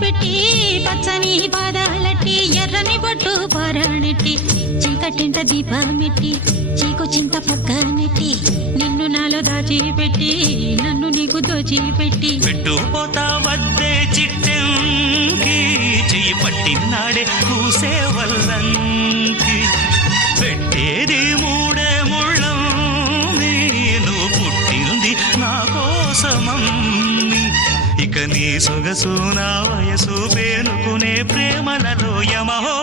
పెట్టి పచ్చని పాదాలట్టి ఎర్రని బొట్టు పారాణెట్టి చీకటింట దీపమెట్టి చీకు చింత పక్క నెట్టి నిన్ను నాలో దాచిపెట్టి నన్ను నీకు దోచిపెట్టి పెట్టుపోతా వద్దే చిట్టెంకి చెయ్యి పట్టినాడే కూసే వల్లంకి పెట్టేది మూడే ముళ్ళం నేను పుట్టింది నా కోసమమ్మి ఇక నీ సొగసు నా వయసు పేనుకునే ప్రేమలలో యమహో